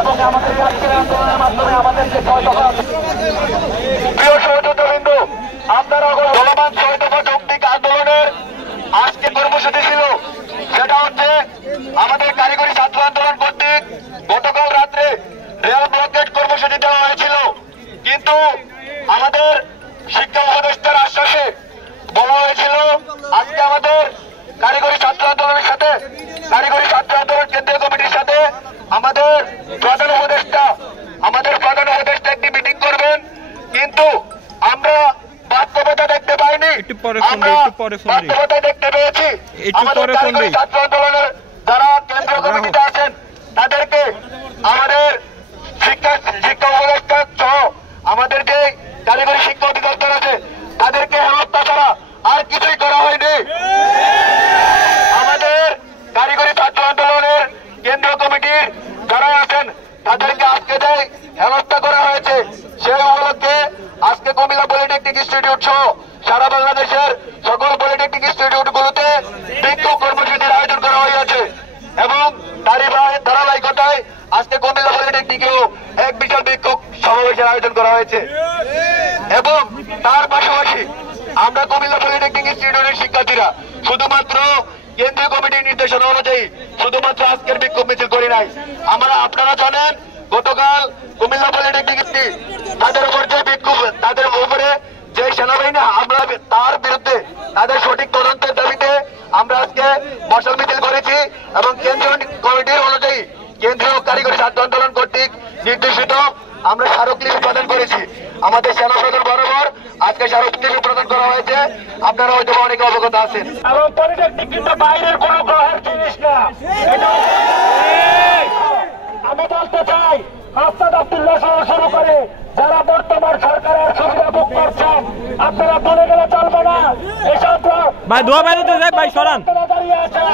এবং আমাদের আজকের আন্দোলনের মাধ্যমে আমাদের যে 6 দফা, প্রিয় সহযোগিতাবৃন্দ, আপনারা চলমান 6 দফা যৌক্তিক আন্দোলনের আজকে কর্মসূচি ছিল, সেটা হচ্ছে আমাদের কারিগরি ছাত্র আন্দোলন কর্তৃক গতকাল রাত্রে রেল ব্লকেট কর্মসূচি দেওয়া হয়েছিল। কিন্তু আমাদের শিক্ষা উপদেষ্টার আশ্বাসে বলা হয়েছিল আজকে আমাদের কারিগরি ছাত্র আন্দোলনের সাথে, কারিগরি ছাত্র আন্দোলন কেন্দ্রীয় কমিটির সাথে আমাদের প্রধান উপদেষ্টা একটি মিটিং করবেন। কিন্তু আমরা বাস্তবতা দেখতে পাইনি, আমরা বাস্তবতা দেখতে পেয়েছি আমাদের কারিগরি ছাত্র আন্দোলনের যারা কেন্দ্রীয় কমিটিতে আছেন তাদেরকে আমাদের শিক্ষা উপদেষ্টা সহ আমাদের যে কারিগরি শিক্ষা অধিদপ্তর আছে তাদেরকে হেনস্থা ছাড়া আর কিছুই করা হয়নি। আমাদের কারিগরি ছাত্র আন্দোলনের কেন্দ্রীয় কমিটির যারা আছেন তাদেরকে আজকে যে হেনস্থা করা হয়েছে, সেই উপলক্ষে আজকে কুমিল্লা পলিটেকনিক ইনস্টিটিউট সহ সারা বাংলাদেশের সকল পলিটেকনিক ইনস্টিটিউটগুলোতে বিক্ষোভ কর্মসূচির আয়োজন করা হয়েছে এবং তারই ধারাবাহিকতায় আজকে কুমিল্লা পলিটেকনিকেও এক বিশাল বিক্ষোভ সমাবেশের আয়োজন করা হয়েছে। এবং তার পাশাপাশি আমরা কুমিল্লা পলিটেকনিক ইনস্টিটিউটের শিক্ষার্থীরা শুধুমাত্র কেন্দ্রীয় কমিটির নির্দেশনা অনুযায়ী শুধুমাত্র আজকের বিক্ষোভ মিছিল করি নাই। আপনারা জানেন গতকাল কুমিল্লা পলিটেকনিক তাদের উপর যে বিক্ষোভ, তাদের উপরে যে সেনাবাহিনী হামলা, তার বিরুদ্ধে তাদের সঠিক তদন্তের দাবিতে আমরা আজকে মশাল মিছিল করেছি এবং কেন্দ্রীয় কমিটির অনুযায়ী কেন্দ্রীয় কারিগরি ছাত্র আন্দোলন কর্তৃক নির্দেশিত আমরা স্মারকলিপি প্রদান করেছি। আমাদের সেনা প্রধান বরাবর আজকে স্মারকলিপি প্রদান করা হয়েছে, আপনারা হয়তো অনেকে অবগত আছেন। এবং পলিটেকনিক কিন্তু বাইরের কোন গ্রহের জিনিস না। আমি বলতে চাই আসাদ আব্দুল্লাহ সহ শুরু করে যারা বর্তমান সরকারের সুবিধা ভোগ করছেন, আপনারা বলে গেলে চলবে না। এসব ভাই দোয়া বাইরে যাই ভাই সরান দাঁড়িয়ে আছেন।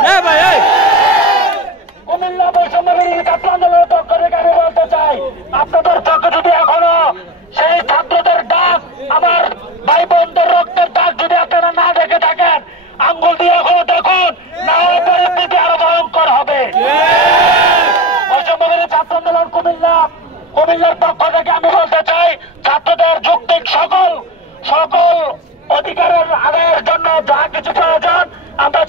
কুমিল্লা বৈষম্যবিরোধী ছাত্র আন্দোলনের পক্ষ থেকে আমি বলতে চাই, আপনাদের চোখে যদি এখনো সেই ছাত্রদের ডাক, আমার ভাই বোনদের রক্তের ডাক যদি আপনারা না দেখে থাকেন, আঙ্গুল দিয়ে এখনো দেখুন, না হলে পরিস্থিতি আরো ভয়ঙ্কর হবে। বৈষম্যবিরোধী ছাত্র আন্দোলন কুমিল্লার পক্ষ থেকে আমি বলতে চাই, ছাত্রদের যৌক্তিক সকল অধিকারের আদায়ের জন্য যা কিছু প্রয়োজন আমরা